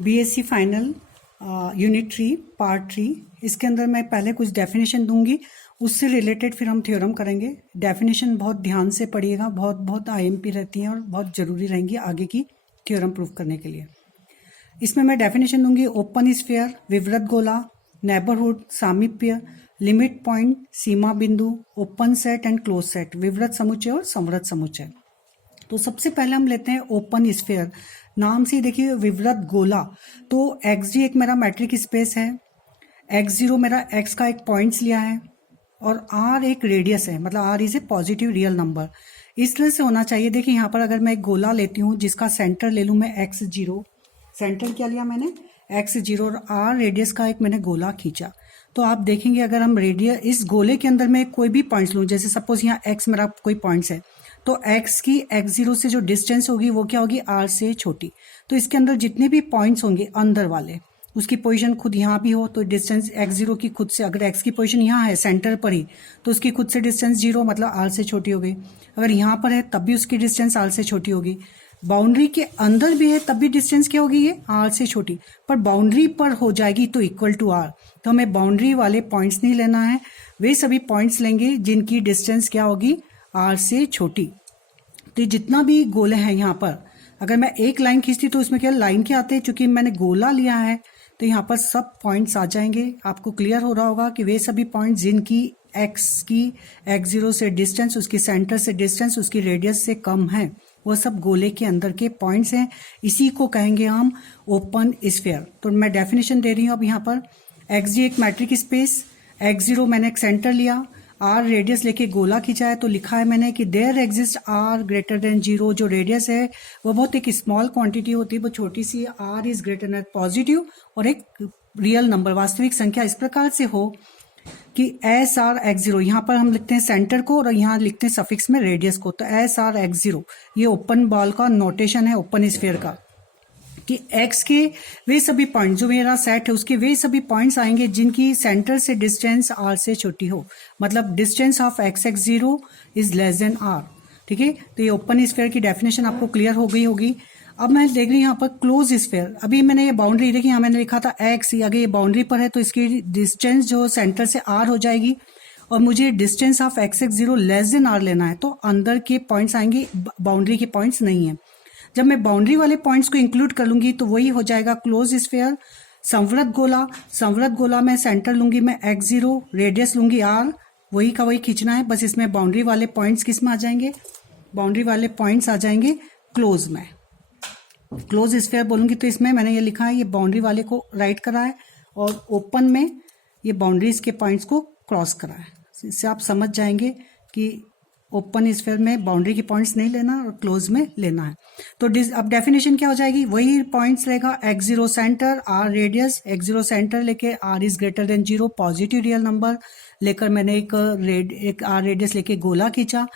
BSc final unit 3 part 3। इसके अंदर मैं पहले कुछ डेफिनेशन दूंगी, उससे रिलेटेड फिर हम थ्योरम करेंगे। डेफिनेशन बहुत ध्यान से पढ़िएगा, बहुत आईएमपी रहती हैं और बहुत ज़रूरी रहेंगी आगे की थ्योरम प्रूफ करने के लिए। इसमें मैं डेफिनेशन दूंगी ओपन स्फीयर, विवृत गोला, नेबरहुड, सामीप्य, लिमिट पॉइंट, सीमा बिंदु, open set and close set, विवृत समुच्चय और समवृत समुच्चय। तो सबसे पहले हम लेते हैं ओपन स्फीयर। नाम से ही देखिए विवृत गोला, तो एक्स जी एक मेरा मैट्रिक स्पेस है, एक्स जीरो मेरा एक्स का एक पॉइंट्स लिया है और आर एक रेडियस है, मतलब R is a positive real number. इस तरह से होना चाहिए। देखिए यहाँ पर अगर मैं एक गोला लेती हूँ जिसका सेंटर ले लूँ मैं एक्स जीरो, सेंटर क्या लिया मैंने एक्स जीरो और आर रेडियस का एक मैंने गोला खींचा, तो आप देखेंगे अगर हम रेडियस इस गोले के अंदर मैं कोई भी पॉइंट्स लूँ, जैसे सपोज यहाँ एक्स मेरा कोई पॉइंट्स है, तो x की x जीरो से जो डिस्टेंस होगी वो क्या होगी r से छोटी। तो इसके अंदर जितने भी पॉइंट्स होंगे अंदर वाले, उसकी पोजीशन खुद यहाँ भी हो तो डिस्टेंस x जीरो की खुद से, अगर x की पोजीशन यहाँ है सेंटर पर ही तो उसकी खुद से डिस्टेंस जीरो, मतलब r से छोटी हो गई। अगर यहाँ पर है तब भी उसकी डिस्टेंस r से छोटी होगी। बाउंड्री के अंदर भी है तब भी डिस्टेंस क्या होगी, ये r से छोटी, पर बाउंड्री पर हो जाएगी तो इक्वल टू r। तो हमें बाउंड्री वाले पॉइंट्स नहीं लेना है, वे सभी पॉइंट्स लेंगे जिनकी डिस्टेंस क्या होगी, r से छोटी। तो जितना भी गोले हैं यहाँ पर, अगर मैं एक लाइन खींचती तो उसमें क्या लाइन के आते हैं, चूंकि मैंने गोला लिया है तो यहाँ पर सब पॉइंट्स आ जाएंगे। आपको क्लियर हो रहा होगा कि वे सभी पॉइंट्स जिनकी एक्स की एक्स जीरो से डिस्टेंस, उसकी सेंटर से डिस्टेंस, उसकी रेडियस से कम है, वो सब गोले के अंदर के पॉइंट्स हैं। इसी को कहेंगे हम ओपन स्फीयर। तो मैं डेफिनेशन दे रही हूँ अब यहाँ पर। एक्स जी एक मैट्रिक स्पेस, एक्स जीरो मैंने एक सेंटर लिया, आर रेडियस लेके गोला खींचा है, तो लिखा है मैंने कि there exist R greater than zero. जो रेडियस है वो बहुत एक स्मॉल क्वांटिटी होती है, वो छोटी सी, R is greater than positive और एक रियल नंबर वास्तविक संख्या इस प्रकार से हो कि एस आर एक्स जीरो, यहाँ पर हम लिखते हैं सेंटर को और यहाँ लिखते हैं सफिक्स में रेडियस को, तो एस आर एक्स जीरो ये ओपन बॉल का नोटेशन है ओपन स्फीयर का, कि x के वे सभी पॉइंट, जो मेरा सेट है उसके वे सभी पॉइंट्स आएंगे जिनकी सेंटर से डिस्टेंस r से छोटी हो, मतलब distance of x x zero is less than r। ठीक है, तो ये ओपन स्फीयर की डेफिनेशन आपको क्लियर हो गई होगी। अब मैं देख रही हूँ यहाँ पर क्लोज स्फीयर। अभी मैंने ये बाउंड्री देखी, यहाँ मैंने लिखा था x, अगर ये बाउंड्री पर है तो इसकी डिस्टेंस जो सेंटर से r हो जाएगी और मुझे distance of x x zero less than r लेना है, तो अंदर के पॉइंट्स आएंगे, बाउंड्री के पॉइंट्स नहीं है। जब मैं बाउंड्री वाले पॉइंट्स को इंक्लूड कर लूंगी तो वही हो जाएगा क्लोज स्फीयर। संवृत गोला, संवृत गोला में सेंटर लूंगी मैं एक्स जीरो, रेडियस लूंगी आर, वही का वही खींचना है, बस इसमें बाउंड्री वाले पॉइंट्स किस में आ जाएंगे, बाउंड्री वाले पॉइंट्स आ जाएंगे क्लोज में। क्लोज स्फीयर बोलूंगी तो इसमें मैंने ये लिखा है, ये बाउंड्री वाले को राइट करा है और ओपन में ये बाउंड्रीज के पॉइंट्स को क्रॉस करा है। इससे आप समझ जाएंगे कि ओपन स्फीयर में बाउंड्री के पॉइंट्स नहीं लेना और क्लोज में लेना है। तो अब डेफिनेशन क्या हो जाएगी, वही पॉइंट्स रहेगा, X zero centre, R radius, X zero centre लेके R is greater than zero positive real number लेकर मैंने एक आर रेडियस लेके गोला खींचा,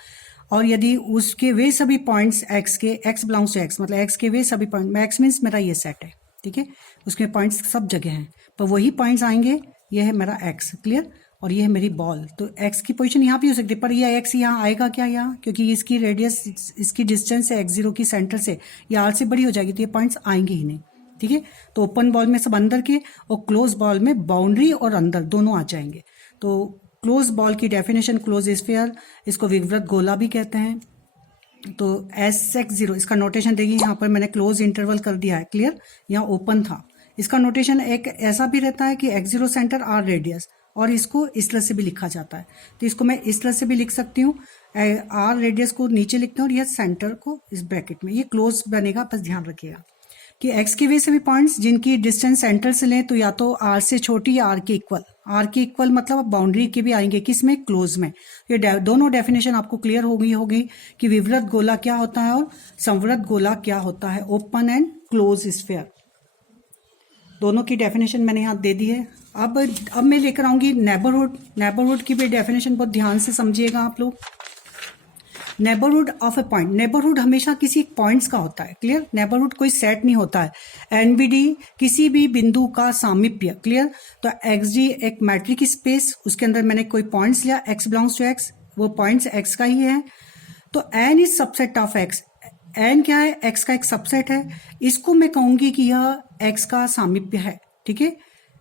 और यदि उसके वे सभी पॉइंट्स एक्स के, एक्स बिलोंग्स टू एक्स, मतलब एक्स के वे सभी पॉइंट, एक्स मीन्स मेरा ये सेट है, ठीक है, उसके पॉइंट्स सब जगह हैं, पर वही पॉइंट्स आएंगे। ये है मेरा एक्स, क्लियर, और ये है मेरी बॉल। तो x की पोजीशन यहाँ भी हो सकती है, पर ये x यहाँ आएगा क्या यहाँ, क्योंकि इसकी रेडियस, इसकी डिस्टेंस है एक्स जीरो की सेंटर से, ये r से बड़ी हो जाएगी, तो ये पॉइंट्स आएंगे ही नहीं। ठीक है, तो ओपन बॉल में सब अंदर के और क्लोज बॉल में बाउंड्री और अंदर दोनों आ जाएंगे। तो क्लोज बॉल की डेफिनेशन क्लोज स्फीयर, इसको विवृत गोला भी कहते हैं। तो एस एक्स जीरो इसका नोटेशन देखिए, यहाँ पर मैंने क्लोज इंटरवल कर दिया है, क्लियर, यहाँ ओपन था। इसका नोटेशन एक ऐसा भी रहता है कि x zero centre R radius, और इसको इस तरह से भी लिखा जाता है, तो इसको मैं इस तरह से भी लिख सकती हूँ, आर रेडियस को नीचे लिखते हैं और यह सेंटर को इस ब्रैकेट में, ये क्लोज बनेगा, बस ध्यान रखिएगा कि एक्स के वे सभी पॉइंट्स जिनकी डिस्टेंस सेंटर से लें तो या तो आर से छोटी या आर के इक्वल, आर के इक्वल मतलब बाउंड्री के भी आएंगे, किस में, क्लोज में। ये दोनों डेफिनेशन आपको क्लियर हो गई होगी कि विवृत गोला क्या होता है और संवृत गोला क्या होता है, ओपन एंड क्लोज स्फीयर। दोनों की डेफिनेशन मैंने यहाँ दे दी है। अब मैं लेकर आऊंगी नेबरहुड। नेबरहुड की भी डेफिनेशन बहुत ध्यान से समझिएगा आप लोग। Neighbourhood of A point, neighbourhood हमेशा किसी पॉइंट्स का होता है, क्लियर, नेबरहुड कोई सेट नहीं होता है। एनबीडी किसी भी बिंदु का सामीप्य, क्लियर। तो एक्स जी एक मैट्रिक स्पेस, उसके अंदर मैंने कोई पॉइंट्स लिया, एक्स बिलोंग्स टू एक्स, वो पॉइंट्स एक्स का ही है, तो N is subset of x. N क्या है, एक्स का एक सबसेट है, इसको मैं कहूंगी कि यह एक्स का सामीप्य है, ठीक है।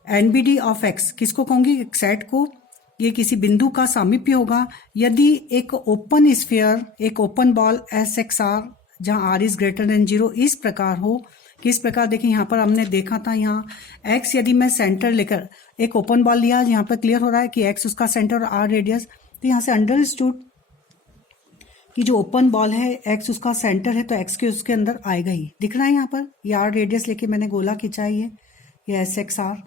एनबीडी ऑफ एक्स किसको कहूंगी, एक सेट को, ये किसी बिंदु का सामीप्य होगा यदि एक ओपन स्फीयर, एक open ball S x R, जहां आर इज ग्रेटर देन 0 इस प्रकार हो। किस प्रकार, देखिए यहाँ पर हमने देखा था, यहाँ एक्स यदि मैं सेंटर लेकर एक ओपन बॉल लिया, यहाँ पर क्लियर हो रहा है कि एक्स उसका सेंटर और आर रेडियस, तो यहाँ से अंडरस्टूड कि जो ओपन बॉल है एक्स उसका सेंटर है, तो एक्स के उसके अंदर आएगा ही, दिख रहा है यहाँ पर, ये आर रेडियस लेके मैंने गोला खींचा है, ये एस एक्स आर,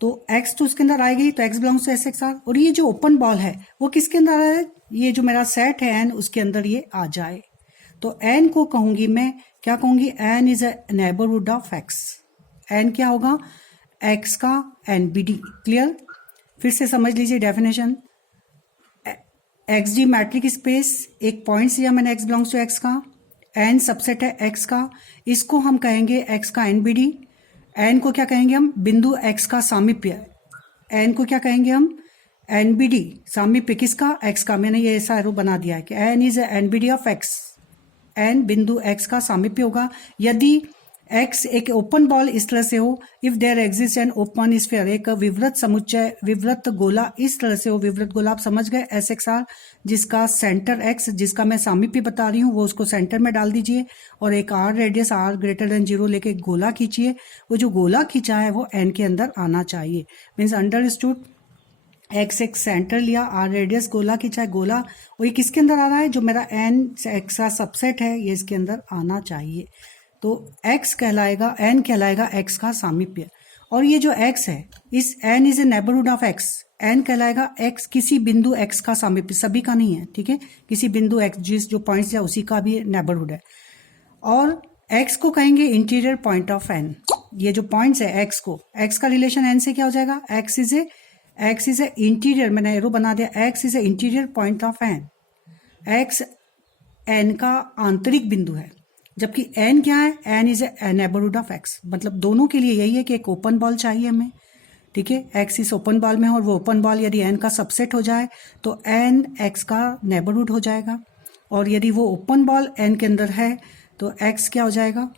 तो एक्स तो उसके अंदर आएगा ही, तो x belongs to S x R. और ये जो ओपन बॉल है वो किसके अंदर आ रहा है, ये जो मेरा सेट है एन, उसके अंदर ये आ जाए, तो एन को कहूंगी मैं, क्या कहूंगी, N is a neighbourhood of x. N क्या होगा, एक्स का एनबीडी, क्लियर। फिर से समझ लीजिए definition, x D matric space, एक पॉइंट लिया मैंने एक्स बिलोंग्स टू एक्स का, एन सबसेट है एक्स का, इसको हम कहेंगे एक्स का एनबीडी। एन को क्या कहेंगे हम, बिंदु एक्स का सामीप्य, एन को क्या कहेंगे हम, एनबीडी, सामीप्य किसका, एक्स का। मैंने ये ऐसा एरो बना दिया है कि N is NBD of x, N बिंदु एक्स का सामीप्य होगा यदि एक्स एक ओपन बॉल इस तरह से हो, if there exist an open sphere, एक विवृत समुच्चय, विवृत गोला इस तरह से हो, विवृत गोला आप समझ गए, एस एक्स आर, जिसका सेंटर एक्स, जिसका मैं सामीप्य बता रही हूँ, वो उसको सेंटर में डाल दीजिए, और एक R radius R greater than 0 लेके एक गोला खींचिए, वो जो गोला खींचा है वो एन के अंदर आना चाहिए, मीन्स अंडरस्टूड, एक्स एक सेंटर लिया, आर रेडियस, गोला खींचा है, गोला, और ये किसके अंदर आ रहा है, जो मेरा एन एक्स का सबसेट है, ये इसके अंदर आना चाहिए, तो x कहलाएगा, n कहलाएगा x का सामीप्य। और ये जो x है, इस n is a neighbourhood of x, n कहलाएगा x किसी बिंदु x का सामीप्य, सभी का नहीं है, ठीक है, किसी बिंदु x, जिस जो पॉइंट्स है उसी का भी नेबरहुड है। और x को कहेंगे इंटीरियर पॉइंट ऑफ n, ये जो पॉइंट्स है x को, x का रिलेशन n से क्या हो जाएगा, x इज ए इंटीरियर, मैंने एरो बना दिया, x is a interior point of n, x n का आंतरिक बिंदु है, जबकि n क्या है, n is a neighbourhood of x, मतलब दोनों के लिए यही है कि एक ओपन बॉल चाहिए हमें, ठीक है, x इस ओपन बॉल में, और वो ओपन बॉल यदि n का सबसेट हो जाए तो n x का नेबरहुड हो जाएगा, और यदि वो ओपन बॉल n के अंदर है तो x क्या हो जाएगा,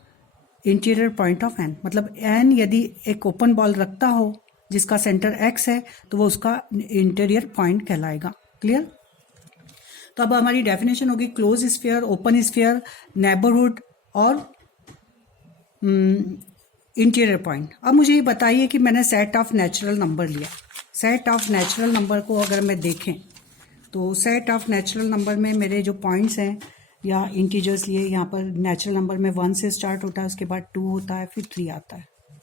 इंटीरियर पॉइंट ऑफ n, मतलब n यदि एक ओपन बॉल रखता हो जिसका सेंटर x है तो वो उसका इंटीरियर पॉइंट कहलाएगा, क्लियर। तो अब हमारी डेफिनेशन होगी close sphere, open sphere, neighbourhood और इंटीरियर पॉइंट। अब मुझे ये बताइए कि मैंने सेट ऑफ नेचुरल नंबर लिया, सेट ऑफ नेचुरल नंबर को अगर मैं देखें तो सेट ऑफ नेचुरल नंबर में मेरे जो पॉइंट्स हैं या इंटीजर्स लिए, यहाँ पर नेचुरल नंबर में 1 से स्टार्ट होता है, उसके बाद 2 होता है, फिर 3 आता है,